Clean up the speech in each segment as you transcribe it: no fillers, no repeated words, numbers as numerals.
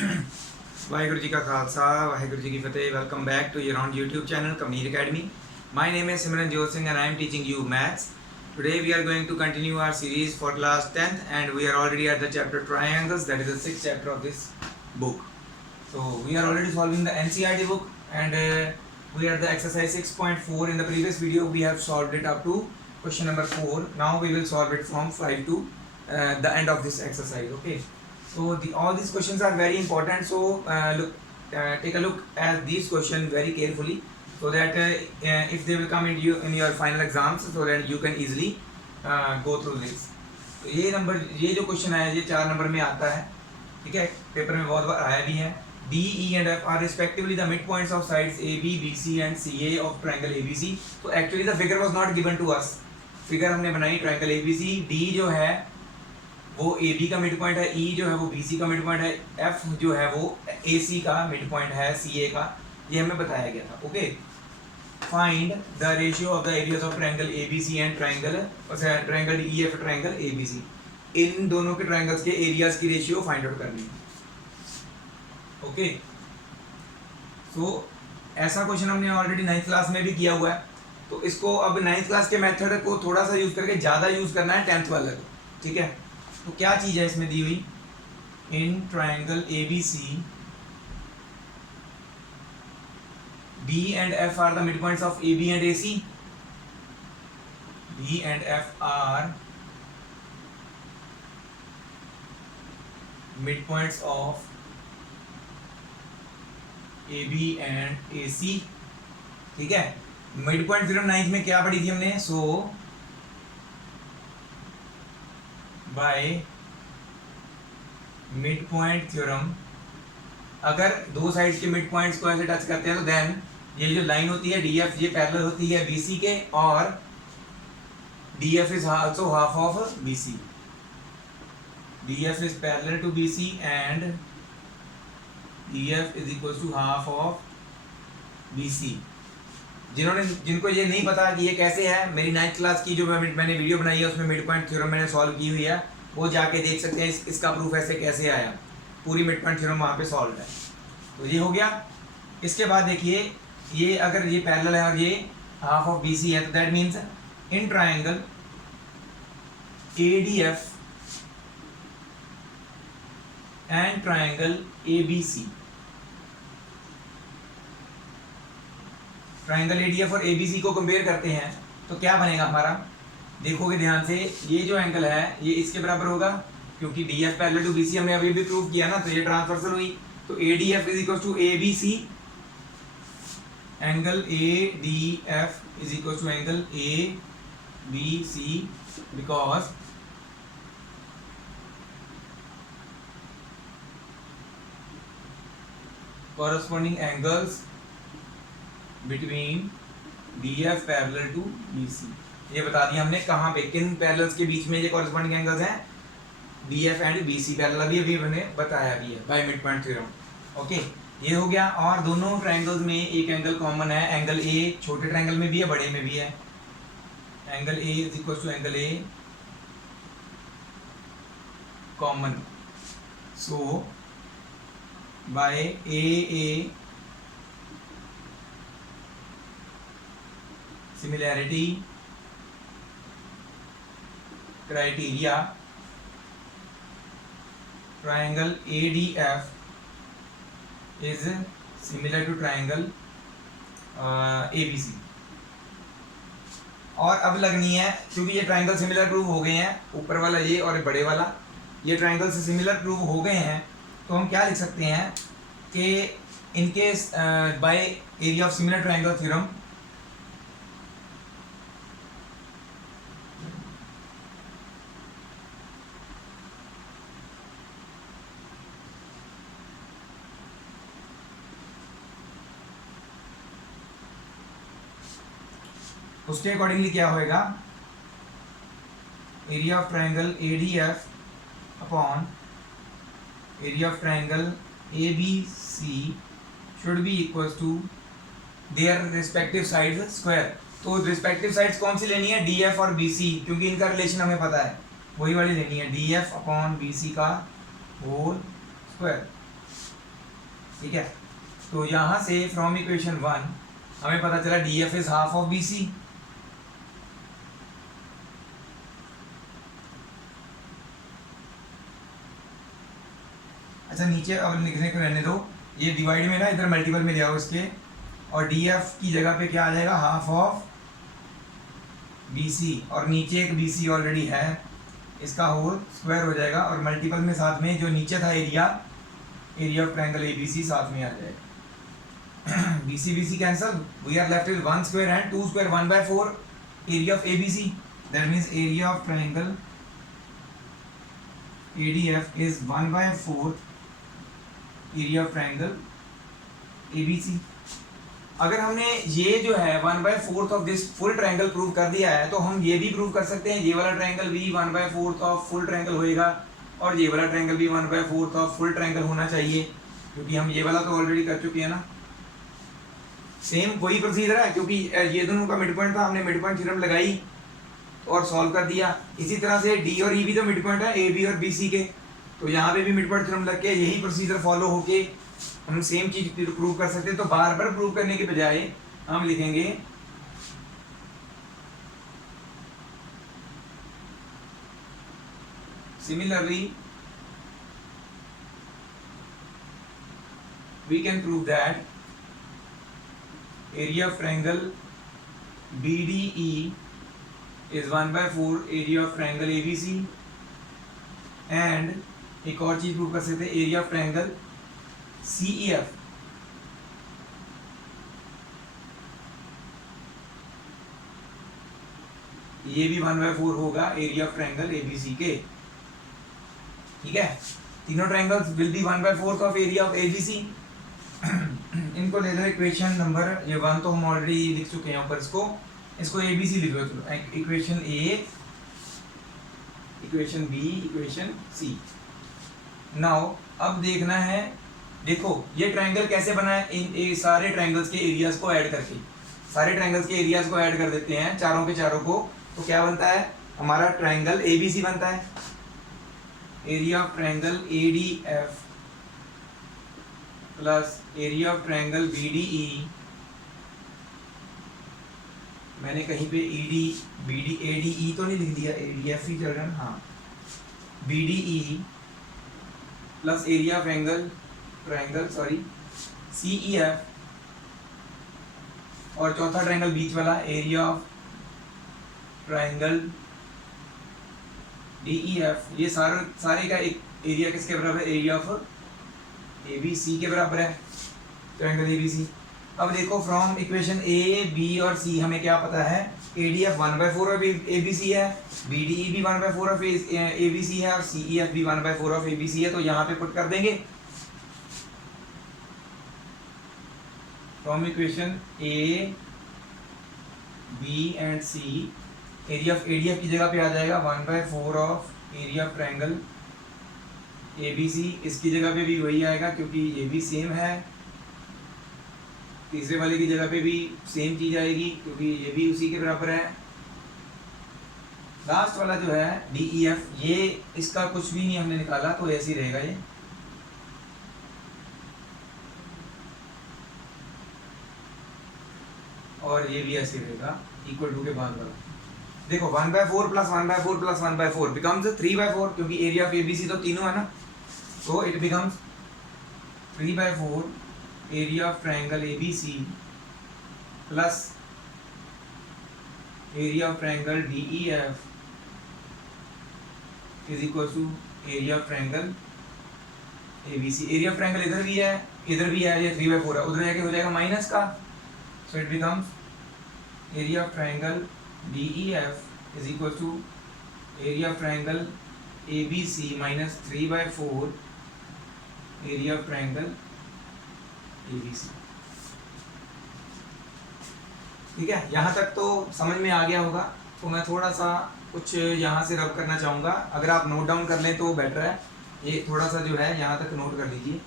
वाहिगुरु जी का खालसा वाहिगुरु जी की फतेह. Welcome back to your own YouTube channel Kamir Academy. My name is Simranjot Singh and I am teaching you maths. Today we are going to continue our series for class 10th and we are already at the chapter triangles, that is the 6th chapter of this book. So we are already solving the NCERT book and we are at the exercise 6.4. In the previous video we have solved it up to question number 4. Now we will solve it from 5 to the end of this exercise. Okay. So all these questions are very important. So take a look at these questions very carefully, so that if they will come in your final exams, so that you can easily go through this. तो ये जो question है ये 4 number में आता है, ठीक है, पेपर में बहुत बार आया भी है. D, E and F are respectively the midpoints of sides AB, BC and CA of triangle ABC. तो actually the figure was not given to us. Figure हमने बनाई ट्रायंगल ABC. D जो है वो AB का मिड पॉइंट है, E जो है वो BC का मिड पॉइंट है, F जो है वो AC का मिड पॉइंट है CA का. ये हमें बताया गया था. Okay. Find the ratio of the areas of triangle ABC and triangle EF triangle ABC. इन दोनों के ट्रायंगल्स के एरियाज की रेशियो फाइंड आउट करनी है. ओके. सो ऐसा क्वेश्चन हमने ऑलरेडी 9th क्लास में भी किया हुआ है, तो इसको अब 9th क्लास के मेथड को थोड़ा सा यूज करके ज़्यादा यूज करना है 10th वाले को. ठीक है. तो क्या चीज़ है इसमें दी हुई, in triangle ABC D and F are the midpoints of AB and AC. D and F are midpoints of AB and AC. ठीक है. मिड पॉइंट थ्योरम 9th में क्या पढ़ी थी हमने. सो बाय मिड पॉइंट थ्योरम, अगर दो साइड्स के मिड पॉइंट्स को ऐसे टच करते हैं तो देन ये जो लाइन होती है DF ये पैरेलल होती है BC के, और DF is also half of BC. DF is parallel to BC and DF is equal to half of BC. जिनको ये नहीं पता कि ये कैसे है, मेरी 9th क्लास की जो मैंने वीडियो बनाई है उसमें मिड पॉइंट थ्योरम मैंने सॉल्व की हुई है, वो जाके देख सकते हैं इसका प्रूफ ऐसे कैसे आया. पूरी मिड पॉइंट थ्योरम वहाँ पे सॉल्व है. तो ये हो गया. इसके बाद देखिए, ये अगर ये पैरेलल है और ये हाफ ऑफ BC है, तो that means in triangle ADF and triangle ABC, triangle ADF और ABC को कंपेयर करते हैं तो क्या बनेगा हमारा. देखोगे ध्यान से, ये जो एंगल है ये इसके बराबर होगा, क्योंकि DF पैरेलल टू BC हमने अभी भी प्रूव किया ना, तो ये ट्रांसवर्सल हुई. तो ADF is equal to ABC, angle ADF is equal to angle ABC, because corresponding angles between DF parallel to BC. ये बता दिया हमने कहाँ पे, किन पैरेलल्स के बीच में ये कॉरेस्पॉन्डिंग एंगल्स हैं, DF एंड BC पैरेलल. अभी मैंने बताया भी है by mid point theorem. Okay. ये हो गया. और दोनों ट्रायंगल्स में एक एंगल कॉमन है. एंगल A छोटे ट्रायंगल में भी है, बड़े में भी है. Angle A is equal to angle A common. So by AA similarity criteria, triangle ADF is similar to triangle ABC. और अब लगनी है, क्योंकि ये ट्रायंगल सिमिलर प्रूव हो गए हैं, ऊपर वाला ये और बड़े वाला ये ट्रायंगल से सिमिलर प्रूव हो गए हैं, तो हम क्या लिख सकते हैं कि इनके by area of similar triangle theorem उसके अकॉर्डिंगली क्या होएगा, area of triangle ADF upon area of triangle ABC should be equal to their respective sides square. तो रिस्पेक्टिव साइड्स कौन सी लेनी है, DF और BC, क्योंकि इनका रिलेशन हमें पता है, वही वाली लेनी है, DF अपॉन BC का होल स्क्वायर. ठीक है, तो यहाँ से फ्रॉम इक्वेशन 1 हमें पता चला D F is half of B C. अच्छा नीचे अब लिखने को रहने दो, ये डिवाइड में ना इधर मल्टीपल में ले आओ इसके, और डी एफ की जगह पे क्या आ जाएगा, हाफ ऑफ बी सी, और नीचे एक बी सी ऑलरेडी है, इसका होल स्क्वायर हो जाएगा, और मल्टीपल में साथ में जो नीचे था area of triangle A B C साथ में आ जाएगा। B C cancel, we are left with 1 square and 2 square, 1/4 area of A B C, that means area of triangle A D F is 1/4 area of triangle A B C. अगर हमने ये जो है 1/4 of this full triangle prove कर दिया है, तो हम ये भी प्रूव कर सकते हैं ये वाला ट्रायंगल भी 1/4 ऑफ फुल ट्रायंगल होएगा, और ये वाला ट्रायंगल भी 1/4 ऑफ फुल ट्रायंगल होना चाहिए, क्योंकि हम ये वाला तो ऑलरेडी कर चुके हैं ना। सेम वही प्रोसीजर है, क्योंकि ये दोनों का मिड पॉइंट था, हमने मिड पॉइंट थ्योरम लगाई और सॉल्व कर दिया। इसी तरह से डी और ई भी तो मिड पॉइंट है, ए बी और बी सी के, तो यहाँ पे भी मिड पॉइंट थ्योरम लग के यही प्रोसीजर फॉलो होके हम सेम चीज प्रूव कर सकते हैं। तो बार बार प्रूव करने के बजाय हम लिखेंगे similarly we can prove that area of triangle BDE is 1/4 area of triangle ABC, and एक और चीज प्रूव कर सकते हैं, एरिया ऑफ ट्रायंगल CEF ये भी 1/4 होगा एरिया ऑफ ट्रायंगल ABC के। ठीक है, तीनों triangles will be 1/4 of area of ABC। इनको ले लो इक्वेशन नंबर, ये 1 तो हम ऑलरेडी लिख चुके हैं ऊपर, इसको ABC लिख लो। Equation A, equation B, equation C। Now अब देखना है, देखो ये ट्रायंगल कैसे बना है, इन सारे ट्रायंगल्स के एरियाज को ऐड करके, सारे ट्रायंगल्स के एरियाज को ऐड कर देते हैं चारों के चारों को, तो क्या बनता है हमारा ट्रायंगल ABC बनता है। Area of triangle ADF plus area of triangle BDE, मैंने कहीं पे ADE तो नहीं लिख दिया, ADF ही चल रहा है, हाँ, BDE plus area of triangle CEF, और चौथा ट्रायंगल बीच वाला एरिया ऑफ ट्रायंगल DEF। ये सारे का एक एरिया किसके बराबर है, एरिया ऑफ ABC के बराबर है, ट्रायंगल ABC। अब देखो फ्रॉम इक्वेशन A, B और C हमें क्या पता है, ADF 1/4 ऑफ ABC है, BDE भी 1/4 ऑफ ABC है, और CEF भी 1/4 ऑफ ABC है, तो यहाँ पे पुट कर देंगे। From equation A, B and C, area of ADF की जगह पे आ जाएगा 1/4 of area of triangle ABC, इसकी जगह पे भी वही आएगा क्योंकि ये भी सेम है, तीसरे वाले की जगह पे भी सेम चीज आएगी क्योंकि ये भी उसी के बराबर है। लास्ट वाला जो है DEF, ये इसका कुछ भी नहीं हमने निकाला, तो ऐसे ही रहेगा ये। और ये भी ऐसे रहेगा, इक्वल टू के बाद वाला। देखो 1/4 प्लस 1/4 प्लस 1/4 बिकम्स 3/4, क्योंकि एरिया ऑफ ABC तो तीनों है ना, तो it becomes 3/4 area of triangle ABC plus area of triangle DEF is equal to area of triangle ABC। Area of triangle इधर भी है, ये 3/4 है, उधर जाके हो जाएगा माइनस का, so it becomes area of triangle DEF is equal to area of triangle ABC minus 3/4 area of triangle ABC। ठीक है, यहाँ तक तो समझ में आ गया होगा। तो मैं थोड़ा सा कुछ यहाँ से रब करना चाहूँगा, अगर आप नोट डाउन कर लें तो बेटर है, ये थोड़ा सा जो है यहाँ तक नोट कर लीजिए,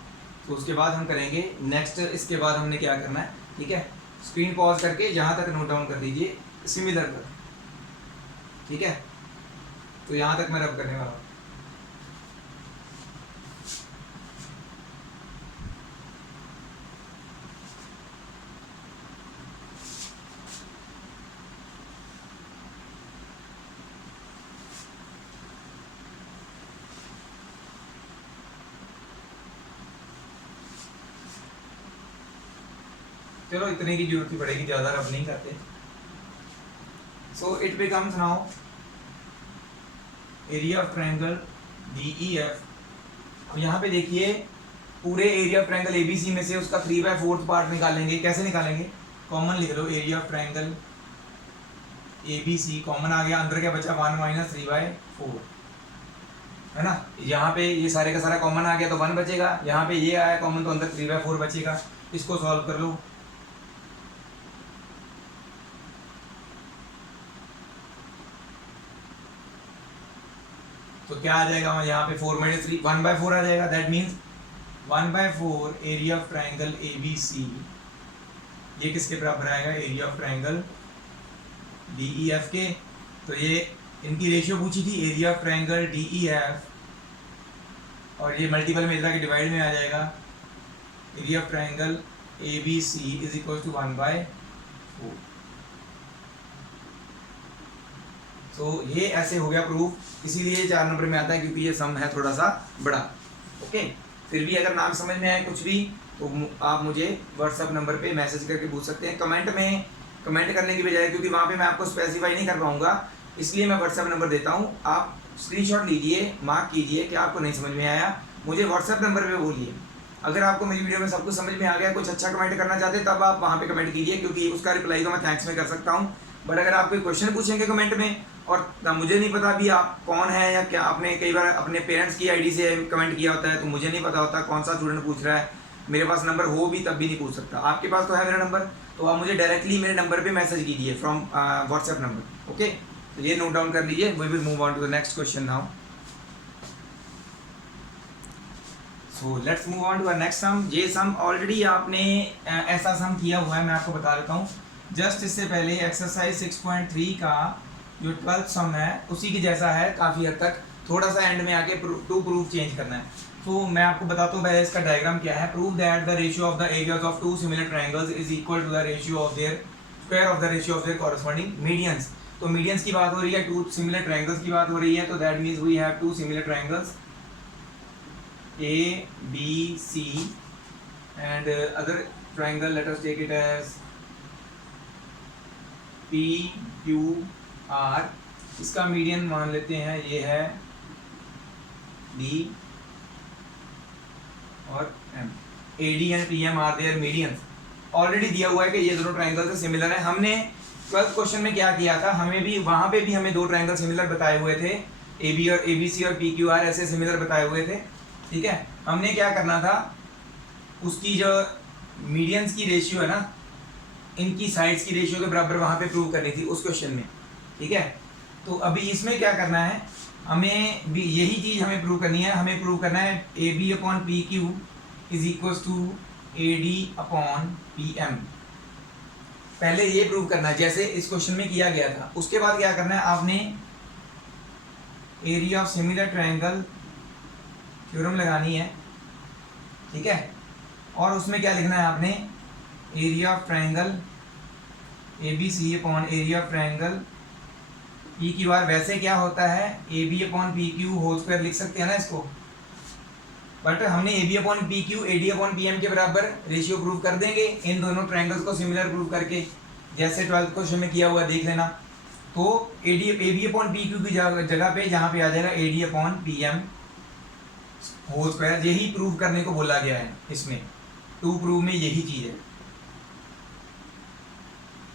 तो उसके बाद हम करेंगे नेक्स्ट, इसके बाद हमने क्या करना है। ठीक है, स्क्रीन पॉज करके यहाँ तक नोट डाउन कर दीजिए सिमिलर पर। ठीक है, तो यहाँ तक मैं रब करने वाला हूँ। चलो इतने की जरूरत ही पड़ेगी, ज़्यादा रब नहीं करते। सो it becomes now area of triangle DEF। अब यहाँ पे देखिए पूरे एरिया ऑफ ट्रायंगल ABC में से उसका 3/4 पार्ट निकालेंगे। कैसे निकालेंगे? कॉमन लिख लो, area of triangle ABC common आ गया, अंदर क्या बचा 1 - 3/4 है ना। यहाँ पे ये सारे का सारा कॉमन आ गया तो 1 बचेगा, यहाँ पे ये आया कॉमन तो अंदर 3/4 बचेगा। इसको सॉल्व कर लो। तो क्या आ जाएगा यहाँ पे 4 - 3 1/4 आ जाएगा। That means 1/4 area of triangle ABC ये किसके बराबर आएगा? एरिया ऑफ ट्रायंगल DEF के। तो ये इनकी रेशियो पूछी थी, एरिया ऑफ ट्रायंगल DEF, और ये मल्टीपल में इधर के डिवाइड में आ जाएगा। Area of triangle ABC is equal to 1/4। तो ये ऐसे हो गया प्रूफ, इसीलिए 4 नंबर में आता है क्योंकि ये सम है थोड़ा सा बड़ा। ओके, फिर भी अगर नाम समझ में आए कुछ भी तो आप मुझे व्हाट्सएप नंबर पे मैसेज करके पूछ सकते हैं। कमेंट में कमेंट करने की बजाय, क्योंकि वहाँ पे मैं आपको स्पेसिफाई नहीं कर पाऊँगा, इसलिए मैं व्हाट्सएप नंबर देता हूँ। आप स्क्रीनशॉट लीजिए, मार्क कीजिए कि आपको नहीं समझ में आया, मुझे व्हाट्सएप नंबर पे बोलिए। अगर आपको मेरी वीडियो में सब कुछ समझ में आ गया, कुछ अच्छा कमेंट करना चाहते हैं तब आप वहाँ पे कमेंट कीजिए, क्योंकि उसका रिप्लाई तो मैं थैंक्स में कर सकता हूँ। बट अगर आप कोई क्वेश्चन पूछेंगे कमेंट में और मुझे नहीं पता भी आप कौन है या क्या, आपने कई बार अपने पेरेंट्स की आईडी से कमेंट किया होता है तो मुझे नहीं पता होता कौन सा स्टूडेंट पूछ रहा है, मेरे पास नंबर हो भी तब भी नहीं पूछ सकता। आपके पास तो है मेरा नंबर, तो आप मुझे डायरेक्टली मेरे नंबर पे मैसेज कीजिए फ्रॉम व्हाट्सएप नंबर। ओके, तो ये नोट डाउन कर लीजिए। We will move on to the next question now. So let's move on to the next sum. ये सम ऑलरेडी आपने ऐसा सम किया हुआ है, मैं आपको बता देता हूँ। जस्ट इससे पहले एक्सरसाइज 6.3 का जो 12th सम है उसी के जैसा है काफ़ी हद तक, थोड़ा सा एंड में आके टू प्रूफ चेंज करना है। तो मैं आपको बताता हूँ पहले इसका डायग्राम क्या है। Prove that the ratio of the areas of two similar triangles is equal to the ratio of their square of the ratio of their corresponding medians. तो मीडियंस की बात हो रही है, टू सिमिलर ट्रायंगल्स की बात हो रही है, तो that means we have two similar triangles ABC and other triangle, let us take it as PQR। इसका मीडियन मान लेते हैं ये है D और M। AD and PM are their medians. Already दिया हुआ है कि ये दोनों ट्रायंगल से सिमिलर है। हमने 12th क्वेश्चन में क्या किया था, हमें भी वहाँ पे भी हमें दो ट्रायंगल सिमिलर बताए हुए थे, AB और ABC और PQR ऐसे सिमिलर बताए हुए थे। ठीक है, हमने क्या करना था, उसकी जो मीडियंस की रेशियो है ना, इनकी साइड्स की रेशियो के बराबर वहाँ पे प्रूव करनी थी उस क्वेश्चन में। ठीक है, तो अभी इसमें क्या करना है, हमें भी यही चीज़ हमें प्रूव करनी है। हमें प्रूव करना है AB/PQ is equal to AD/PM। पहले ये प्रूव करना है जैसे इस क्वेश्चन में किया गया था। उसके बाद क्या करना है, आपने area of similar triangle theorem लगानी है। ठीक है, और उसमें क्या लिखना है आपने, area of triangle ABC/ area of triangle PQR। वैसे क्या होता है, AB/PQ होल स्क्वायर लिख सकते हैं ना इसको, बट हमने AB/PQ AD/PM के बराबर रेशियो प्रूव कर देंगे इन दोनों ट्रायंगल्स को सिमिलर प्रूव करके, जैसे 12th क्वेश्चन में किया हुआ देख लेना। तो AB/PQ की जगह पे जहाँ पे आ जाएगा AD/PM होल स्क्वायर, यही प्रूव करने को बोला गया है इसमें। टू प्रूव में यही चीज है,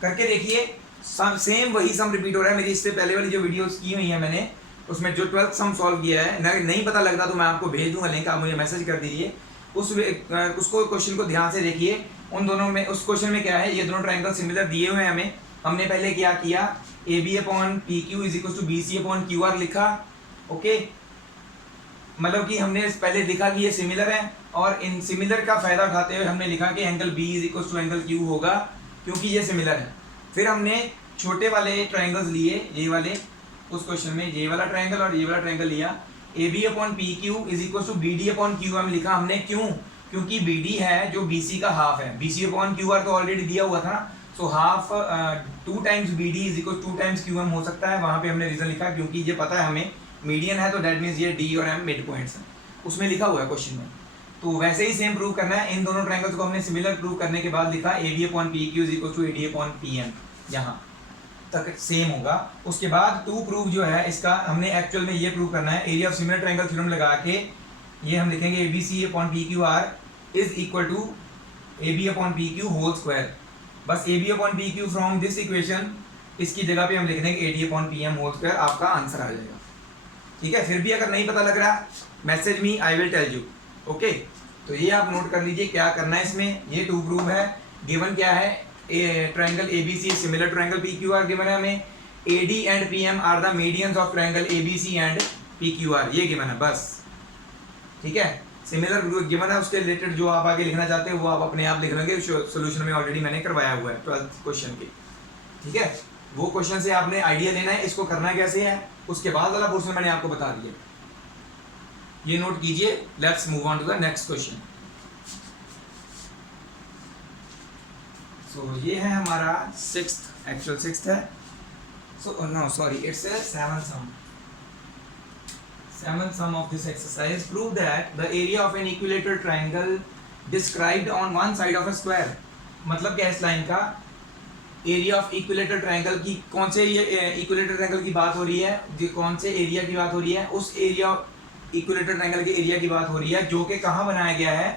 करके देखिए। सेम वही सम रिपीट हो रहा है। मेरी इससे पहले वाली जो वीडियोस की हुई है मैंने, उसमें जो 12th सम सॉल्व किया है, नहीं पता लगता तो मैं आपको भेज दूंगा लिंक, आप मुझे मैसेज कर दीजिए। उसको क्वेश्चन को ध्यान से देखिए। उन दोनों में, उस क्वेश्चन में क्या है, ये दोनों ट्रायंगल सिमिलर दिए हुए हैं हमें। हमने पहले क्या किया, AB/PQ is equal to BC/QR लिखा। ओके, मतलब कि हमने पहले लिखा कि ये सिमिलर है, और इन सिमिलर का फायदा उठाते हुए हमने लिखा कि angle B is equal to angle Q होगा, क्योंकि ये सिमिलर है। फिर हमने छोटे वाले ट्रायंगल्स लिए, ये वाले, उस क्वेश्चन में ये वाला ट्रायंगल और ये वाला ट्रायंगल लिया। AB/PQ is equal to BD/QM लिखा हमने। क्यों? क्योंकि BD है जो BC का हाफ है, BC/QR तो ऑलरेडी दिया हुआ था ना, so half 2 times BD is equal 2 times QM हो सकता है। वहाँ पे हमने रीजन लिखा क्योंकि ये पता है हमें मीडियन है, तो दैट मीन्स ये D और M मिड पॉइंट्स हैं, उसमें लिखा हुआ है क्वेश्चन में। तो वैसे ही सेम प्रूव करना है। इन दोनों ट्रायंगल्स को हमने सिमिलर प्रूव करने के बाद लिखा A B upon P Q is equal to A D upon P M, यहाँ तक सेम होगा। उसके बाद टू प्रूव जो है इसका हमने एक्चुअल में ये प्रूव करना है, area of similar triangle theorem लगा के ये हम लिखेंगे A B C upon P Q R is equal to A B upon P Q whole square. बस A B upon P Q from this equation, इसकी जगह पे हम लिख देंगे A D upon P M whole square, आपका answer आ जाएगा। ठीक है, फिर भी अगर नहीं पता लग रहा message me, I will tell you. Okay, तो ये आप नोट कर लीजिए क्या करना है इसमें। ये टू प्रूव है, गिवन क्या है, triangle A B C similar triangle P Q R given है हमें, A D and P M are the medians of triangle A B C and P Q R, ये गिवन है बस। ठीक है, सिमिलर गिवन है, उसके रिलेटेड जो आप आगे लिखना चाहते हो वो आप अपने आप लिख लेंगे, सोल्यूशन में ऑलरेडी मैंने करवाया हुआ है 12th क्वेश्चन के। ठीक है, वो क्वेश्चन से आपने आइडिया लेना है इसको करना कैसे है, उसके बाद वाला पोर्शन मैंने आपको बता दिया, ये नोट कीजिए। Let's move on to the next question. So ये है हमारा सिक्स्थ, एक्चुअल सिक्स्थ है, so no sorry it's a seventh sum. Seventh sum of this exercise, prove that the area of an equilateral triangle described on one side of a square। मतलब क्या इस line का area of equilateral triangle की, कौन से ये equilateral triangle की बात हो रही है, कौन से एरिया की बात हो रही है, उस एरिया इक्विलेटरल ट्रायंगल के एरिया की बात हो रही है जो कि कहाँ बनाया गया है,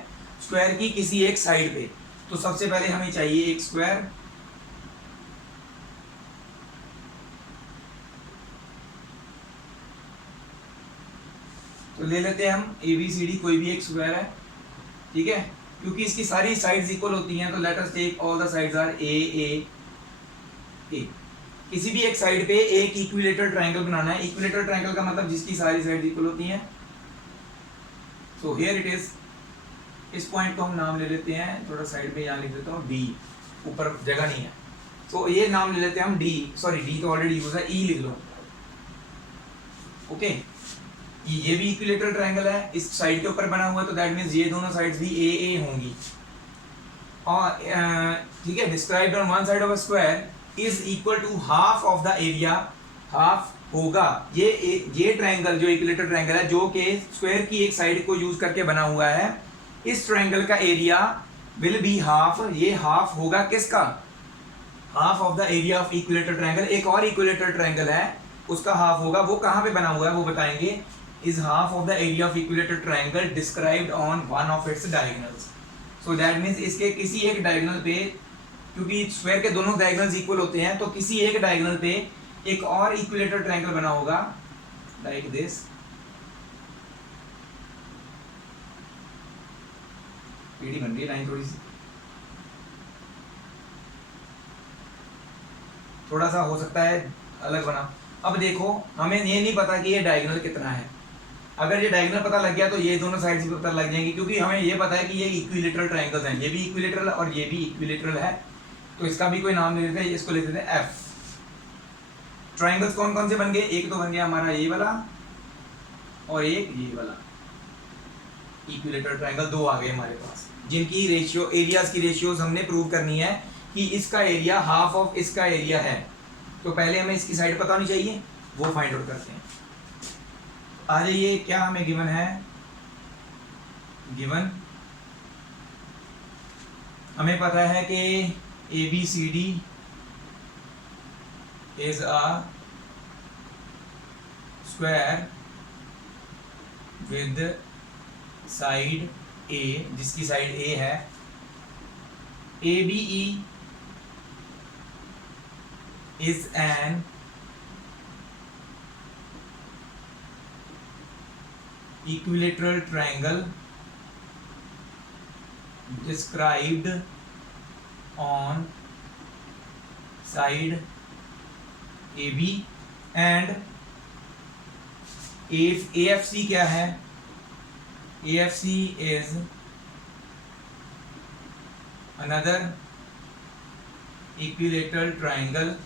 स्क्वायर की किसी एक साइड पे। तो सबसे पहले हमें चाहिए एक स्क्वायर, तो ले लेते हैं हम ए बी सी डी, कोई भी एक स्क्वायर है। ठीक है, क्योंकि इसकी सारी साइड्स इक्वल होती हैं तो let us take all the sides are A A A. किसी भी एक साइड पे एक इक्विलेटरल ट्रायंगल बनाना है। इक्विलेटरल ट्रायंगल का मतलब जिसकी सारी साइड्स इक्वल होती हैं। सो हियर इट इज, इस पॉइंट को हम नाम ले लेते हैं, थोड़ा साइड पे यहाँ लिख देता हूँ डी, ऊपर जगह नहीं है तो ये नाम ले लेते हैं हम डी, सॉरी डी तो ऑलरेडी यूज है, ई लिख लो। ओके, ये भी इक्विलेटरल ट्रायंगल है, इस साइड के ऊपर बना हुआ है तो दैट मींस ये दोनों साइड्स भी ए ए होंगी। और ठीक है, described on one side of a square is equal to half of the area, half होगा ये ट्रायंगल जो इक्विलेटरल ट्रायंगल है जो कि स्क्वायर की एक साइड को यूज करके बना हुआ है, इस ट्रायंगल का एरिया विल बी हाफ, ये हाफ होगा किसका, half of the area of equilateral triangle. एक और इक्विलेटरल ट्रायंगल है उसका हाफ होगा, वो कहाँ पे बना हुआ है वो बताएंगे, is half of the area of equilateral triangle described on one of its diagonals। so that means इसके किसी एक डायगोनल पे, क्योंकि स्क्वायर के दोनों डायगोनल्स इक्वल होते हैं तो किसी एक डायगोनल पे एक और इक्विलेटरल ट्रायंगल बना होगा लाइक दिस। पीडी बन रही है लाइन थोड़ी सी, थोड़ा सा हो सकता है अलग बना। अब देखो हमें ये नहीं पता कि ये डायगोनल कितना है, अगर ये डायगोनल पता लग गया तो ये दोनों साइड्स भी पता लग जाएंगी, क्योंकि हमें ये पता है कि ये इक्विलेटरल ट्रायंगल्स हैं, ये भी इक्विलेटरल और ये भी इक्विलेटरल है, तो इसका भी कोई नाम ले लेते हैं, इसको ले लेते हैं एफ। ट्रायंगल्स कौन कौन से बन गए, एक तो बन गया हमारा ये वाला और एक ये वाला, इक्विलेटरल ट्रायंगल दो आ गए हमारे पास, जिनकी रेशियो, एरियाज की रेशियोज हमने प्रूव करनी है कि इसका एरिया हाफ ऑफ इसका एरिया है। तो पहले हमें इसकी साइड पता होनी चाहिए, वो फाइंड आउट करते हैं। आ जाइए, क्या हमें गिवन है, गिवन हमें पता है कि A B C D is a square with side A, जिसकी साइड ए है, A B E is an equilateral triangle described on side AB and AFC क्या है, AFC is another equilateral triangle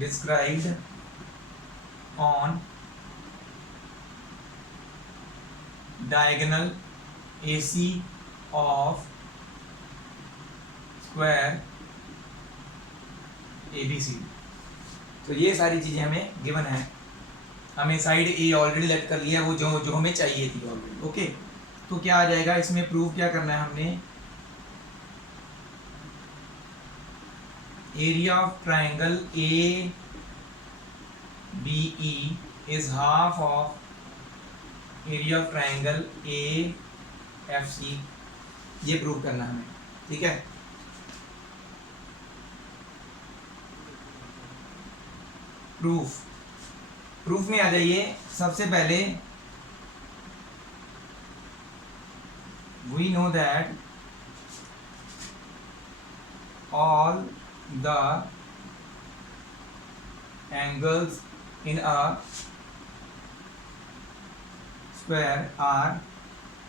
described on diagonal AC of square ABC। तो ये सारी चीजें हमें given है। हमें साइड ए ऑलरेडी लेट कर लिया है, वो जो जो हमें चाहिए थी ऑलरेडी। ओके, तो क्या आ जाएगा इसमें, प्रूव क्या करना है हमने, area of triangle A B E is half of area of triangle A F C, ये प्रूव करना है हमें। ठीक है, प्रूफ में आ जाइए। सबसे पहले we know that all the angles in a square are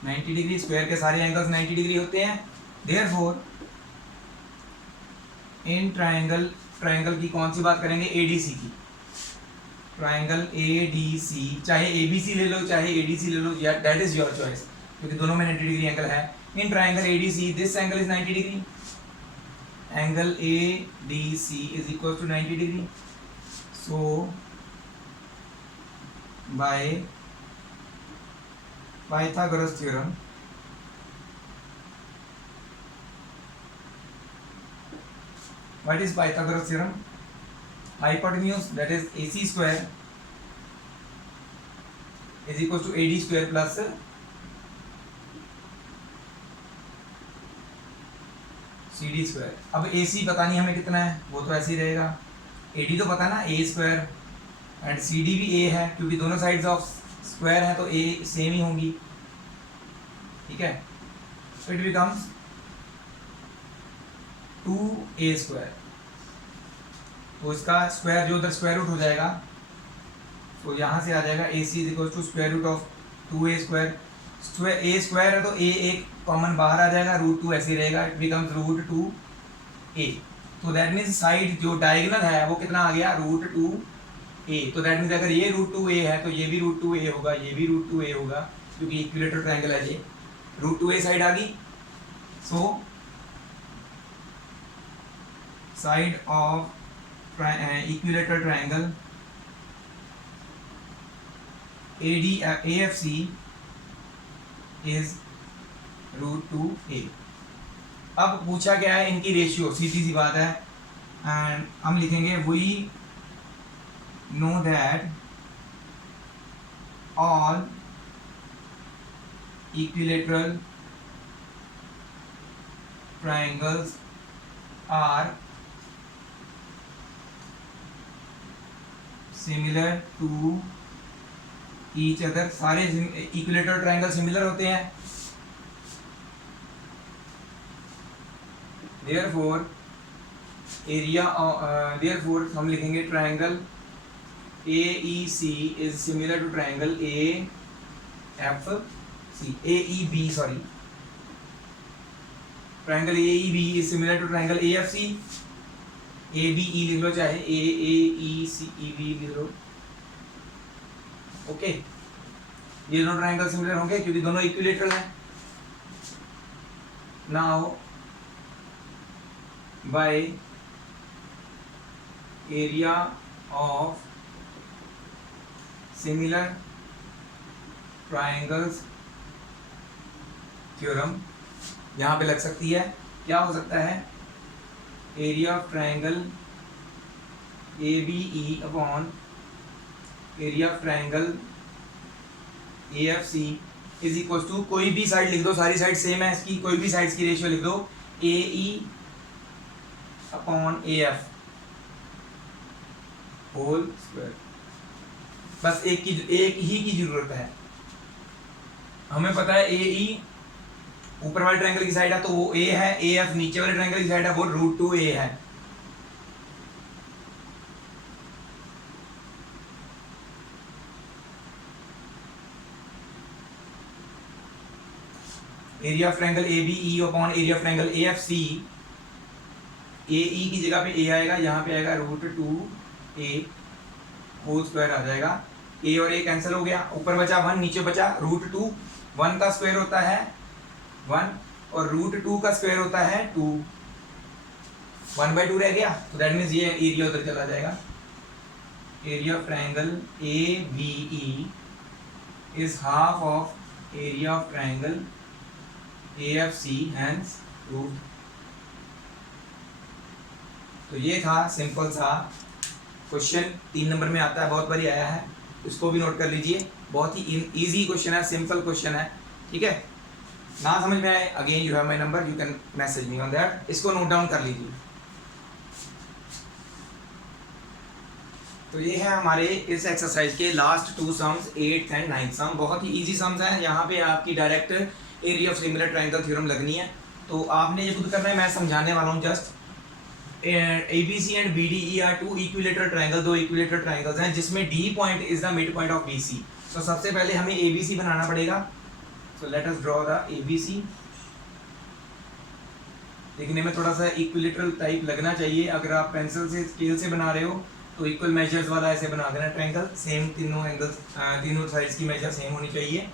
90 degree. Square के सारे एंगल्स 90 डिग्री होते हैं। देयरफॉर इन ट्राइंगल की कौन सी बात करेंगे, एडीसी की। ट्राइंगल एडीसी, चाहे एबीसी ले लो चाहे एडीसी ले लो, या दैट इज योर चॉइस, क्योंकि दोनों में 90 डिग्री एंगल है। In triangle ADC this angle is 90 degree, angle ADC is equal to 90 degree. So by Pythagoras theorem what is Pythagoras theorem? Hypotenuse, that is AC square, is equal to AD square plus CD square। अब AC पता नहीं हमें कितना है, वो तो ऐसे ही रहेगा। AD तो पता ना, A square, एंड CD भी A है, क्योंकि दोनों साइड्स ऑफ स्क्वायर है तो A सेम ही होंगी। ठीक है, so it becomes 2A square. तो इसका स्क्वायर जो उधर स्क्वायर रूट हो जाएगा, तो यहाँ से आ जाएगा AC is equal to square root of 2A square. A square है तो A एक कॉमन बाहर आ जाएगा, रूट 2 ऐसे ही रहेगा, इट बिकम्स रूट 2A। तो दैट मीन्स साइड जो डायगोनल है वो कितना आ गया, रूट 2A। तो दैट मीन्स अगर ये रूट 2A है तो ये भी रूट 2A होगा, ये भी रूट 2A होगा, क्योंकि इक्विलेटरल ट्रायंगल है ये। रूट 2A साइड आ गई। सो side of equilateral triangle AFC is root 2A। अब पूछा गया है इनकी रेशियो, सीधी सी बात है, एंड हम लिखेंगे we know that all equilateral triangles are similar to each other. सारे इक्विलेटरल ट्रायंगल सिमिलर होते हैं। देयरफॉर एरिया देयरफॉर हम लिखेंगे triangle AEC is similar to triangle AFC, AEB sorry, triangle AEB is similar to triangle AFC। ABE लिख लो, चाहे AAECEB लिख लो। Okay, ये दोनों ट्रायंगल सिमिलर होंगे क्योंकि दोनों इक्विलेटरल हैं। Now by area of similar triangles theorem, यहाँ पे लग सकती है, क्या हो सकता है, area of triangle ABE upon area of triangle AFC is equal to, कोई भी साइड लिख दो, सारी साइड सेम है इसकी, कोई भी साइड्स की रेशियो लिख दो, AE upon AF whole square. बस एक ही की जरूरत है। हमें पता है AE ऊपर वाले ट्रायंगल की साइड है तो वो A है, AF नीचे वाले ट्रायंगल की साइड है वो रूट 2A है। Area of triangle ABE upon area of triangle AFC, AE की जगह पे A आएगा, यहाँ पे आएगा रूट 2A होल स्क्वायर आ जाएगा। A और A कैंसिल हो गया, ऊपर बचा 1, नीचे बचा रूट 2। 1 का स्क्वायर होता है 1 और रूट 2 का स्क्वायर होता है 2, 1/2 रह गया, तो दैट मीन्स ये एरिया उधर चला जाएगा। area of triangle ABE is half of area of triangle AFC, hence proved। तो ये था सिंपल सा क्वेश्चन, 3 नंबर में आता है, बहुत बारी आया है, इसको भी नोट कर लीजिए। बहुत ही इजी क्वेश्चन है, सिंपल क्वेश्चन है, ठीक है। ना समझ में आए, again you have my number, you can message me on that, इसको नोट डाउन कर लीजिए। तो ये है हमारे इस एक्सरसाइज के last 2 sums, 8th and 9th सम। बहुत ही इजी सम्स हैं, यहाँ पे आपकी direct area of similar triangle theorem लगनी है। तो आपने ये खुद करना है, मैं समझाने वाला हूँ just. ABC and BDE are 2 equilateral triangle, 2 equilateral triangles हैं जिसमें D point is the mid point of BC। तो सबसे पहले हमें ABC बनाना पड़ेगा। So let us draw the ABC। देखने में थोड़ा सा इक्विलेटरल टाइप लगना चाहिए। अगर आप पेंसिल से, स्केल से बना रहे हो तो इक्वल मेजर्स वाला ऐसे बना देना ट्रायंगल, सेम तीनों एंगल्स, तीनों साइड्स की मेजर सेम होनी चाहिए।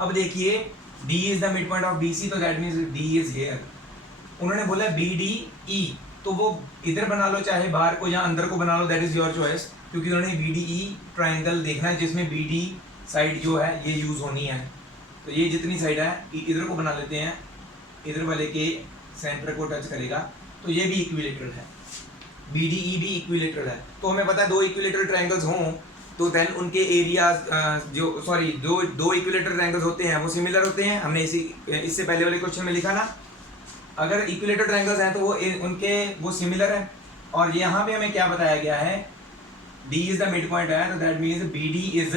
अब देखिए D is the mid point of BC, तो that means D is here. उन्होंने बोला BDE, तो वो इधर बना लो चाहे बाहर को या अंदर को बना लो, दैट इज योर चॉइस, क्योंकि उन्होंने BDE ट्रायंगल देखना है जिसमें BD साइड जो है ये यूज होनी है। तो ये जितनी साइड है इधर को बना लेते हैं, इधर वाले के सेंटर को टच करेगा, तो ये भी इक्विलेटरल है, BDE भी इक्विलेटरल है। तो हमें पता है 2 इक्विलेटरल ट्रायंगल्स हों तो देन उनके एरियाज जो दो इक्विलेटरल ट्रायंगल्स होते हैं वो सिमिलर होते हैं। हमने इससे पहले वाले क्वेश्चन में लिखा ना, अगर इक्विलेटरल ट्रायंगल्स हैं तो वो सिमिलर है। और यहाँ पे हमें क्या बताया गया है, D is the mid point है, तो that means BD is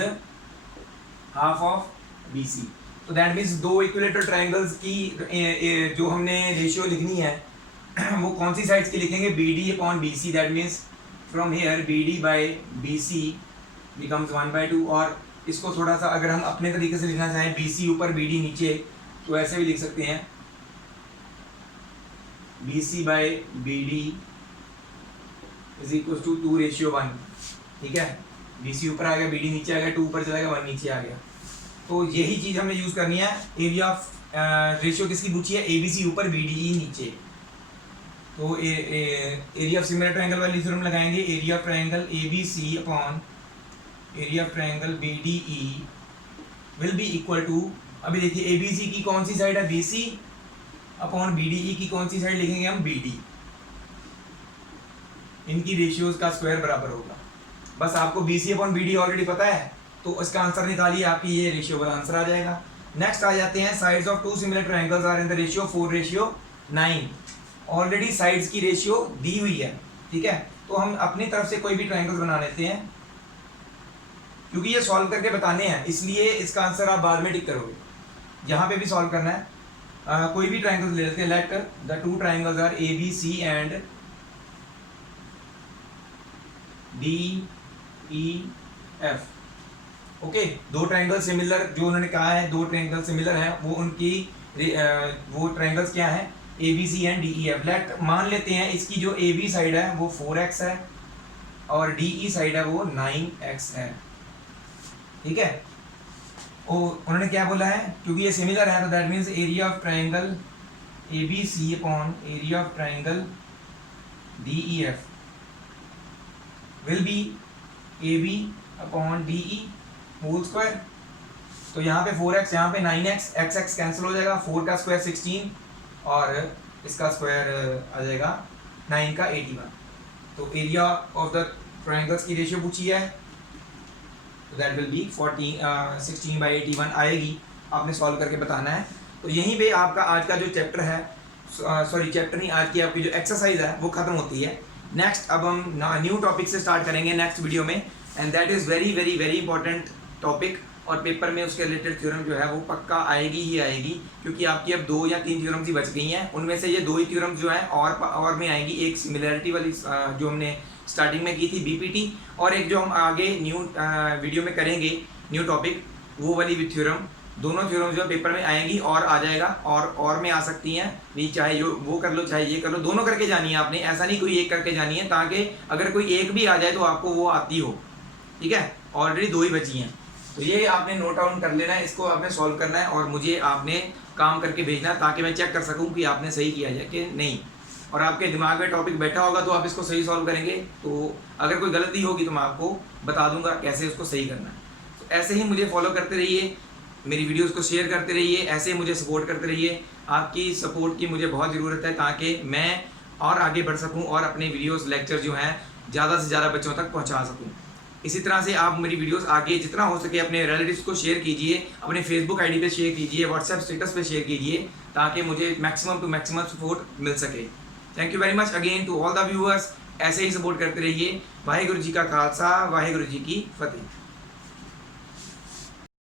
half of BC। तो दैट मीन्स 2 इक्विलेटरल ट्रायंगल्स की जो हमने रेशियो लिखनी है वो कौन सी साइड्स की लिखेंगे, BD upon BC। That means from here BD by BC becomes 1/2। और इसको थोड़ा सा अगर हम अपने तरीके से लिखना चाहें, BC ऊपर BD नीचे, तो ऐसे भी लिख सकते हैं, BC by BD is equal to 2:1। ठीक है, BC ऊपर आ गया, BD नीचे आ गया, 2 ऊपर चला गया, 1 नीचे आ गया। तो यही चीज़ हमने यूज़ करनी है। एरिया ऑफ रेशियो किसकी पूछी है, ABC ऊपर BDE नीचे। तो एरिया ऑफ सिमिलर ट्रायंगल वाली थ्योरम लगाएंगे, area of triangle ABC upon area of triangle BDE will be equal to, अभी देखिए ABC की कौन सी साइड है, BC अपॉन BDE की कौन सी साइड लिखेंगे हम, BD। इनकी रेशियोज का स्क्वायर बराबर होगा। बस आपको BC अपॉन BD ऑलरेडी पता है, तो इसका आंसर निकालिए, आपकी ये रेशियो वाला आंसर आ जाएगा। नेक्स्ट आ जाते हैं, sides of 2 similar triangles are in the ratio 4:9। Already sides की रेशियो दी हुई है, ठीक है। तो हम अपनी तरफ से कोई भी ट्रायंगल बना लेते हैं, क्योंकि ये सॉल्व करके बताने हैं, इसलिए इसका आंसर आप बाद में टिक करोगे। यहाँ पे भी सॉल्व करना है, कोई भी ट्रायंगल ले लेते हैं। Let the 2 triangles are ABC and DEF। Okay, 2 triangle similar, जो उन्होंने कहा है 2 ट्रायंगल सिमिलर हैं, वो उनकी वो ट्रायंगल्स क्या है, ABC एंड DEF। लेट मान लेते हैं इसकी जो AB साइड है वो 4x है और DE साइड है वो 9x है, ठीक है। उन्होंने क्या बोला है, क्योंकि ये सिमिलर है, तो that means area of triangle ABC upon area of triangle DEF will be AB upon DE whole square. तो यहाँ पे 4x, यहाँ पे 9x, x कैंसिल हो जाएगा, 4 का स्क्वायर 16 और इसका स्क्वायर आ जाएगा 9 का 81। तो एरिया ऑफ द ट्रायंगल्स की रेशियो पूछी है, तो दैट विल बी 16/81 आएगी। आपने सॉल्व करके बताना है। तो यहीं पे आपका आज का जो चैप्टर है, सॉरी चैप्टर नहीं, आज की आपकी जो एक्सरसाइज है वो खत्म होती है। नेक्स्ट अब हम न्यू टॉपिक से स्टार्ट करेंगे नेक्स्ट वीडियो में, and that is very very very important topic. और पेपर में उसके रिलेटेड थ्योरम जो है वो पक्का आएगी ही आएगी, क्योंकि आपकी अब 2 या 3 थ्योरम्स ही बच गई हैं। उनमें से ये 2 ही थ्योरम्स जो हैं और में आएंगी। एक सिमिलैरिटी वाली जो हमने स्टार्टिंग में की थी BPT, और एक जो हम आगे न्यू वीडियो में करेंगे न्यू टॉपिक, वो वाली थ्योरम। दोनों थ्योरम जो है पेपर में आएंगी और आ जाएगा, और में आ सकती हैं भी, चाहे जो वो कर लो चाहे ये कर लो, दोनों करके जानी है आपने, ऐसा नहीं कोई एक करके जानी है, ताकि अगर कोई एक भी आ जाए तो आपको वो आती हो, ठीक है। ऑलरेडी 2 ही बची हैं, तो ये आपने नोट डाउन कर लेना है, इसको आपने सॉल्व करना है और मुझे आपने काम करके भेजना है, ताकि मैं चेक कर सकूं कि आपने सही किया जाए कि नहीं। और आपके दिमाग में टॉपिक बैठा होगा तो आप इसको सही सॉल्व करेंगे। तो अगर कोई गलती होगी तो मैं आपको बता दूंगा कैसे उसको सही करना है। तो ऐसे ही मुझे फॉलो करते रहिए, मेरी वीडियोस को शेयर करते रहिए, ऐसे मुझे सपोर्ट करते रहिए। आपकी सपोर्ट की मुझे बहुत ज़रूरत है ताकि मैं और आगे बढ़ सकूं और अपने वीडियोस लेक्चर जो हैं ज़्यादा से ज़्यादा बच्चों तक पहुंचा सकूं। इसी तरह से आप मेरी वीडियोस आगे जितना हो सके अपने रिलेटिव्स को शेयर कीजिए, अपने फेसबुक आईडी पे शेयर कीजिए, व्हाट्सएप स्टेटस पे शेयर कीजिए, ताकि मुझे मैक्सिमम टू मैक्सिमम सपोर्ट मिल सके। Thank you very much again to all the viewers. ऐसे ही सपोर्ट करते रहिए। वाहिगुरु जी का खालसा, वाहिगुरु जी की फतेह।